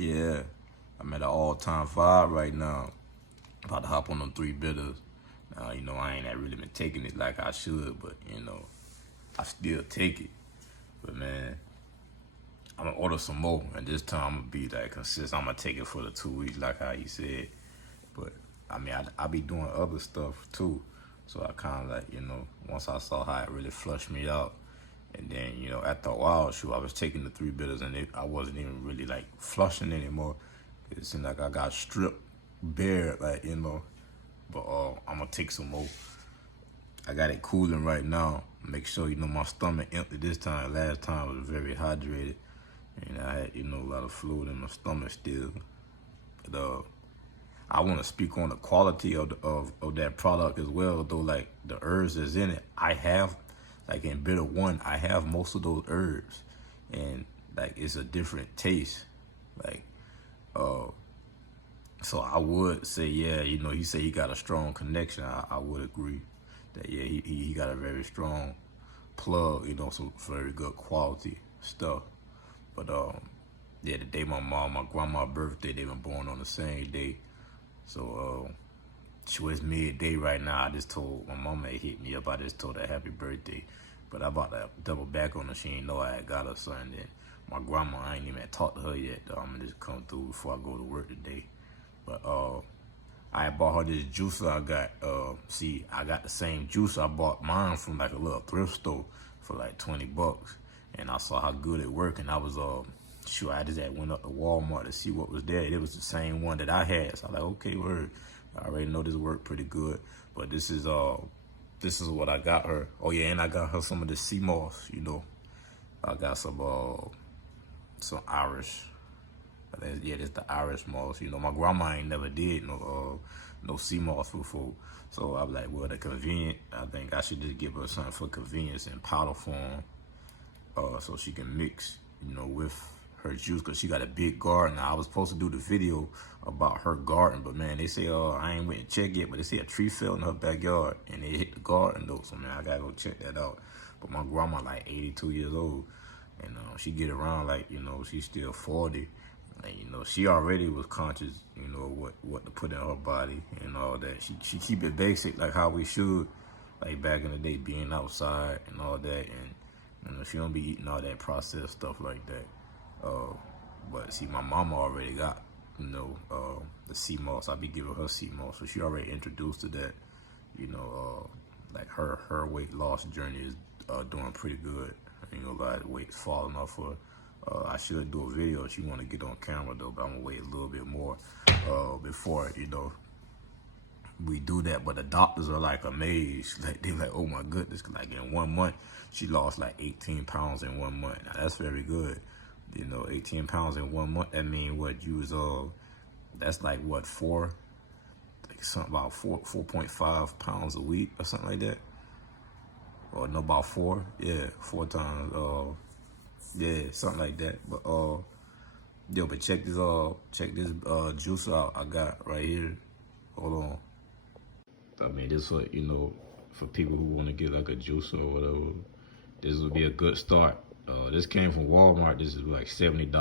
Yeah, I'm at an all-time vibe right now. About to hop on them three bitters. I ain't really been taking it like I should, but I still take it. But man, I'm gonna order some more, and this time I'm gonna be like consistent. I'm gonna take it for the 2 weeks, like how you said. But I mean, I be doing other stuff too. So I kind of like, once I saw how it really flushed me out, and then after a while, shoot, I was taking the three bitters, and I wasn't even really like flushing anymore. It seemed like I got stripped bare, like But I'm gonna take some more. I got it cooling right now. Make sure my stomach empty this time. Last time I was very hydrated, and I had a lot of fluid in my stomach still. But I want to speak on the quality of that product as well. Though, like the herbs that's in it, I have like in bitter one, I have most of those herbs, and like it's a different taste. Like, so I would say, yeah, he said he got a strong connection. I would agree that, yeah, he got a very strong plug, some very good quality stuff. But, yeah, the day my grandma's birthday, they been born on the same day. So, she was midday right now. I just told my mama had hit me up. I just told her happy birthday. But I about to double back on her. She ain't know I had got her son. Then my grandma, I ain't even talked to her yet, though. I'm gonna just come through before I go to work today. But I bought her this juicer I got. See, I got the same juicer. I bought mine from like a little thrift store for like $20. And I saw how good it worked. And I was, sure, I just went up to Walmart to see what was there. It was the same one that I had. So I was like, okay, word. I already know this worked pretty good. But this is what I got her. Oh yeah, and I got her some of the sea moss, I got some Irish. Yeah, that's the Irish moss. My grandma ain't never did no sea moss before. So I'm like, well, the convenient, I think I should just give her something for convenience in powder form, so she can mix, with her juice, because she got a big garden. Now, I was supposed to do the video about her garden, but man, they say, I ain't went and check yet, but they say a tree fell in her backyard and it hit the garden though. So man, I gotta go check that out. But my grandma like 82 years old, and she get around like, she's still 40. And she already was conscious, what to put in her body and all that. She keep it basic like how we should, like back in the day, being outside and all that. And she don't be eating all that processed stuff like that. But see, my mama already got, the sea moss. I be giving her sea moss, so she already introduced to that. Like her weight loss journey is doing pretty good. I ain't gonna lie, the weight's falling off her. I should do a video if you want to get on camera though, but I'm gonna wait a little bit more before we do that. But the doctors are like amazed, like they like, oh my goodness, like in 1 month she lost like 18 pounds in 1 month. Now that's very good, 18 pounds in 1 month. That mean what you was that's like what like something about 4.5 pounds a week or something like that, or no, about 4, yeah, 4 times. Yeah, something like that. But yo, but check this juicer out I got right here. Hold on. I mean, this what for people who want to get like a juicer or whatever. This would be a good start. This came from Walmart. This is like $70.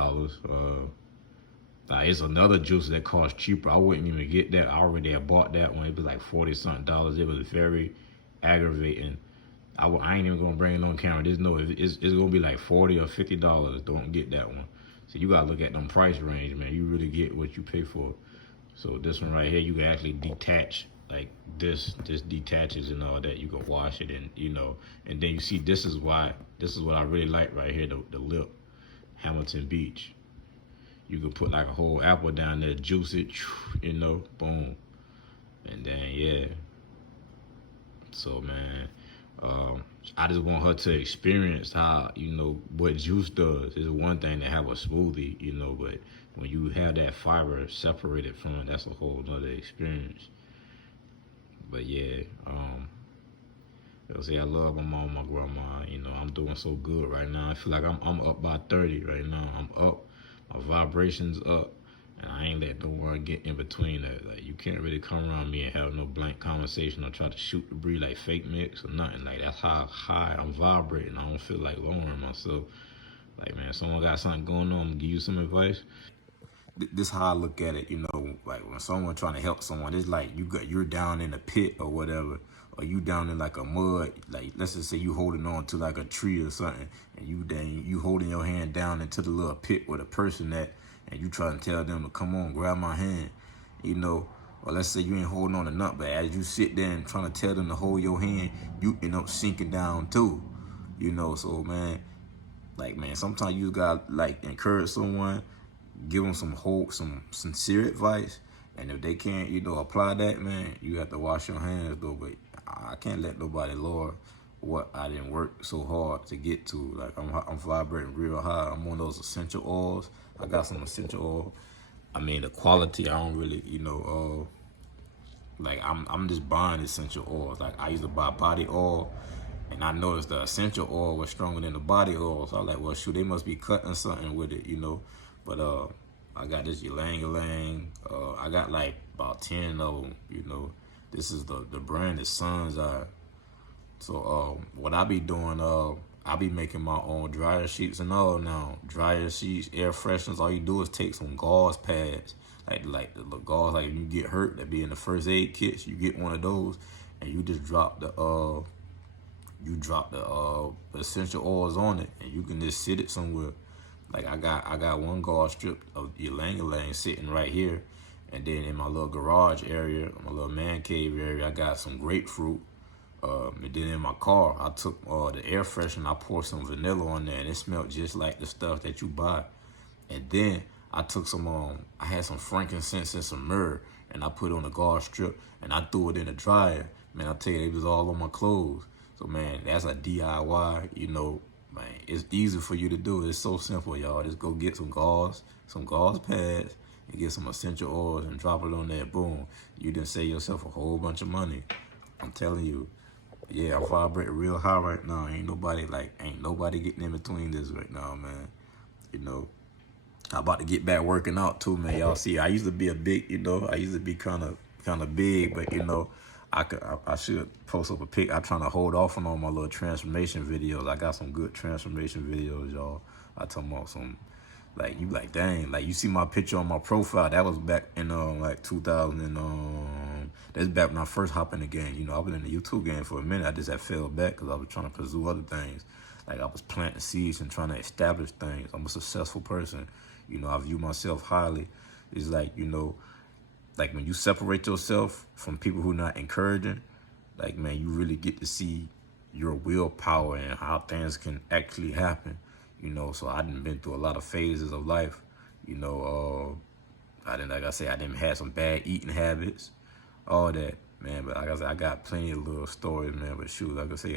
Now it's another juicer that costs cheaper. I wouldn't even get that. I already had bought that one. It was like $40-something. It was very aggravating. I ain't even gonna bring it on camera. It's gonna be like $40 or $50. Don't get that one. So you gotta look at them price range, man. You really get what you pay for. So this one right here, you can actually detach like this. This detaches and all that. You can wash it and and then you see this is what I really like right here. The lip, Hamilton Beach. You can put like a whole apple down there, juice it, boom, and then yeah. So man. I just want her to experience how, what juice does. It's one thing to have a smoothie, but when you have that fiber separated from it, that's a whole nother experience. But yeah, I love my mom, my grandma. I'm doing so good right now. I feel like I'm up by 30 right now. I'm up, my vibration's up. And I ain't let no word get in between that. Like, you can't really come around me and have no blank conversation or try to shoot the breeze like fake mix or nothing. Like, that's how high I'm vibrating. I don't feel like lowering myself. Like, man, someone got something going on, I'm gonna give you some advice. this how I look at it, like when someone trying to help someone, it's like you're down in a pit or whatever, or you down in like a mud, like let's just say you holding on to like a tree or something, and you holding your hand down into the little pit where the person at, and you trying to tell them to come on, grab my hand, or let's say you ain't holding on to nothing, but as you sit there and trying to tell them to hold your hand, you end up sinking down too, so man, like man, sometimes you gotta like encourage someone, give them some hope, some sincere advice, and if they can't, apply that, man, you have to wash your hands though. But I can't let nobody lower what I didn't work so hard to get to. Like I'm vibrating real high. I'm on those essential oils. I got some essential oil. I mean the quality, I don't really, like I'm just buying essential oils. Like I used to buy body oil, and I noticed the essential oil was stronger than the body oil. So I was like, well, shoot, they must be cutting something with it, But I got this ylang ylang. I got like about 10 of them, This is the brand is Sun's Eye. So what I be doing, I be making my own dryer sheets and all now. Dryer sheets, air fresheners. All you do is take some gauze pads, like the gauze. Like if you get hurt, that be in the first aid kits. You get one of those, and you just drop the essential oils on it, and you can just sit it somewhere. Like I got one gauze strip of ylang ylang sitting right here, and then in my little garage area, my little man cave area, I got some grapefruit. And then in my car, I took the air freshener, I poured some vanilla on there, and it smelled just like the stuff that you buy. And then I took I had some frankincense and some myrrh, and I put it on a gauze strip, and I threw it in the dryer. Man, I tell you, it was all on my clothes. So man, that's a DIY, man, it's easy for you to do. It's so simple, y'all. Just go get some gauze pads, and get some essential oils and drop it on there. Boom. You done save yourself a whole bunch of money. I'm telling you. Yeah, I'm vibrating real high right now. Ain't nobody getting in between this right now, man. I'm about to get back working out too, man. Y'all see, I used to be a big, I used to be kind of big, but I should post up a pic. I'm trying to hold off on all my little transformation videos. I got some good transformation videos, y'all. I talking about some, like, you like, dang, like, you see my picture on my profile. That was back in, like, 2000 and, that's back when I first hopped in the game. I've been in the YouTube game for a minute. I just had fell back because I was trying to pursue other things. Like, I was planting seeds and trying to establish things. I'm a successful person. I view myself highly. It's like, like when you separate yourself from people who not encouraging, like, man, you really get to see your willpower and how things can actually happen, So I done been through a lot of phases of life, I didn't have some bad eating habits, all that, man. But like I said, I got plenty of little stories, man. But shoot, like I say,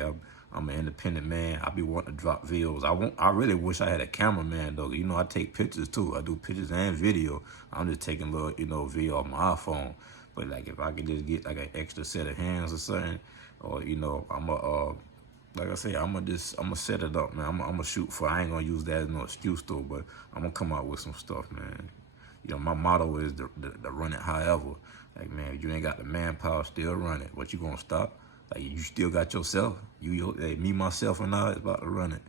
I'm an independent man. I be wanting to drop videos. I really wish I had a cameraman though. I take pictures too. I do pictures and video. I'm just taking little, video off my iPhone. But like if I could just get like an extra set of hands or something, or like I say, I'm gonna set it up, man. I'm gonna shoot for. I ain't gonna use that as no excuse though. But I'm gonna come out with some stuff, man. My motto is to run it however. Like, man, if you ain't got the manpower, still run it. What you gonna stop? Like, you still got yourself. Hey, me, myself, and I is about to run it.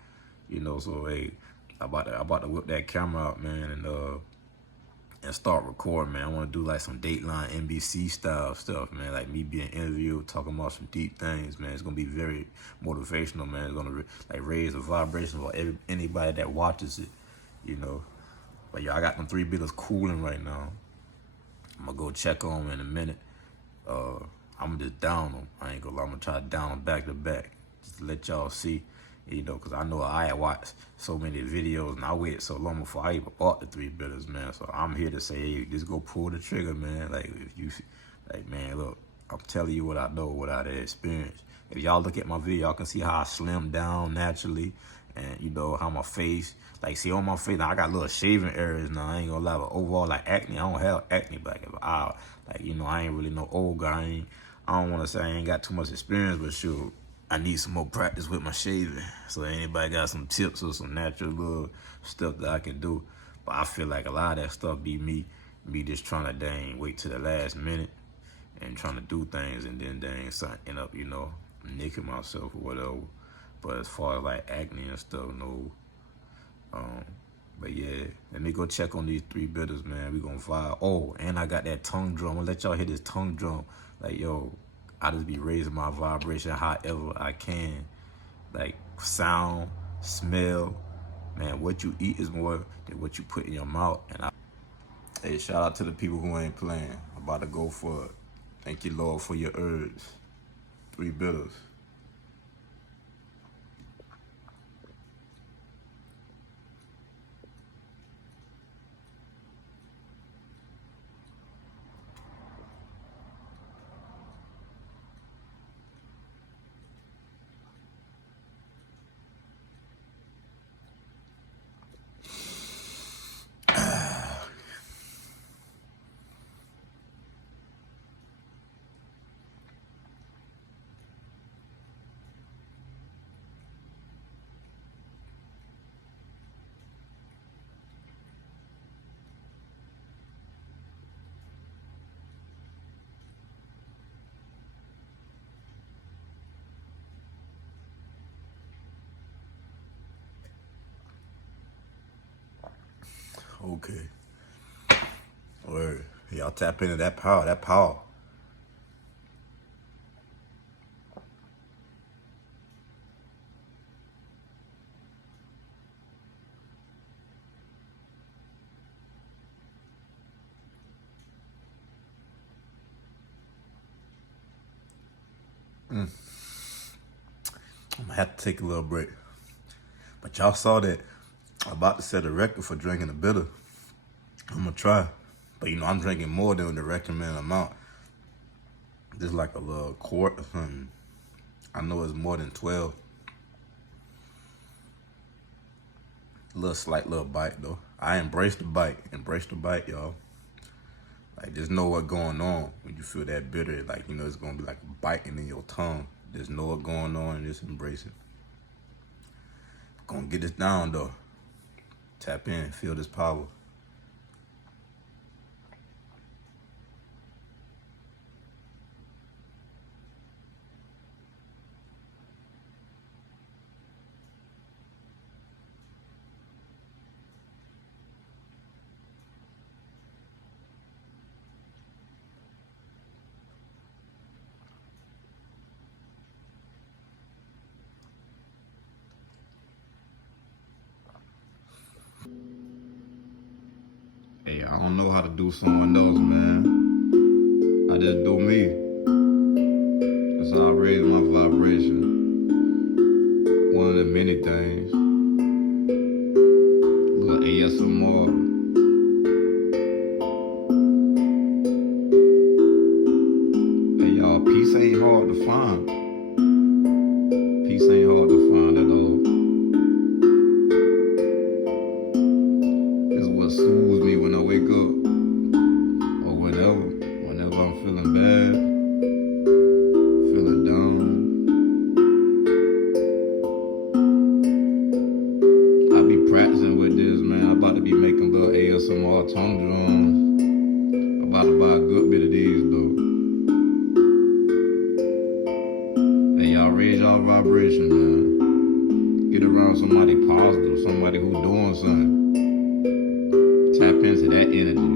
So hey, I about to whip that camera out, man, and start recording, man. I want to do like some Dateline NBC style stuff, man. Like me being interviewed, talking about some deep things, man. It's gonna be very motivational, man. It's gonna like raise the vibration for anybody that watches it, But yeah, I got them 3 bitters cooling right now. I'm gonna go check on them in a minute. I'm gonna just down them. I ain't gonna lie, I'm gonna try to down them back to back. Just to let y'all see, because I know I had watched so many videos and I waited so long before I even bought the 3 bitters, man. So I'm here to say, hey, just go pull the trigger, man. Like, if you, like, man, look, I'm telling you what I know, what I experienced. If y'all look at my video, y'all can see how I slimmed down naturally. And how my face, like, see on my face now, I got little shaving areas now. I ain't gonna lie, but overall, like acne, I don't have acne, but I ain't really no old guy. I don't want to say I ain't got too much experience, but shoot, I need some more practice with my shaving. So anybody got some tips or some natural little stuff that I can do? But I feel like a lot of that stuff be me just trying to wait till the last minute and trying to do things, and then something end up nicking myself or whatever. But as far as like acne and stuff, no. But yeah, let me go check on these 3 bitters, man. We gonna vibe. Oh, and I got that tongue drum. I'm gonna let y'all hit this tongue drum. Like, yo, I just be raising my vibration however I can. Like, sound, smell. Man, what you eat is more than what you put in your mouth. And hey, shout out to the people who ain't playing. I'm about to go for it. Thank you, Lord, for your herbs. 3 bitters. Okay. Word. Y'all tap into that power. That power. I'm gonna have to take a little break. But y'all saw that I'm about to set a record for drinking a bitter. I'm gonna try. But you know, I'm drinking more than the recommended amount. Just like a little quart or something. I know it's more than 12. Slight little bite though. I embrace the bite. Embrace the bite, y'all. Like, just know what's going on when you feel that bitter. Like, you know, it's gonna be like biting in your tongue. Just know what's going on and just embrace it. Gonna get this down though. Tap in, feel this power. Hey, I don't know how to do someone else, man. I just do me. That's how I raise my vibration. One of the many things. A little ASMR. Hey, y'all, peace ain't hard to find. Peace ain't hard to find at all. It's what soothes me when I wake up. Or whenever I'm feeling bad, feeling down. I be practicing with this, man. I'm about to be making little ASMR tongue drums. I'm about to buy a good bit of these, though. Hey, y'all raise y'all vibration, man. Get around somebody positive, somebody who doing something. Tap into that energy.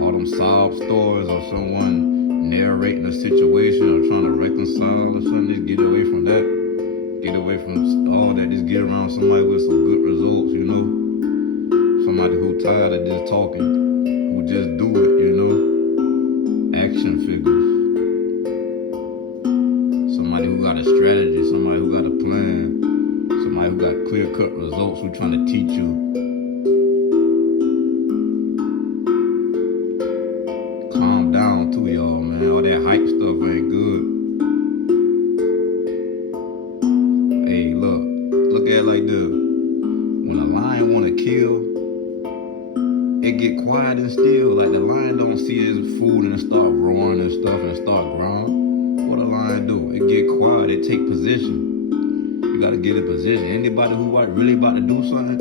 All them sob stories or someone narrating a situation or trying to reconcile or something, just get away from that. Get away from all that. Just get around somebody with some good results, you know? Somebody who tired of just talking, who just do it, you know? Action figures. Somebody who got a strategy, somebody who got a plan, somebody who got clear-cut results, who trying to teach you. Calm down too, y'all, man. All that hype stuff ain't good. Hey, look at it like this. When a lion wanna kill, it get quiet and still. Like, the lion don't see his food and start roaring and stuff and start growling. What a lion do? It get quiet, it take position. You gotta get in position. Anybody who really about to do something,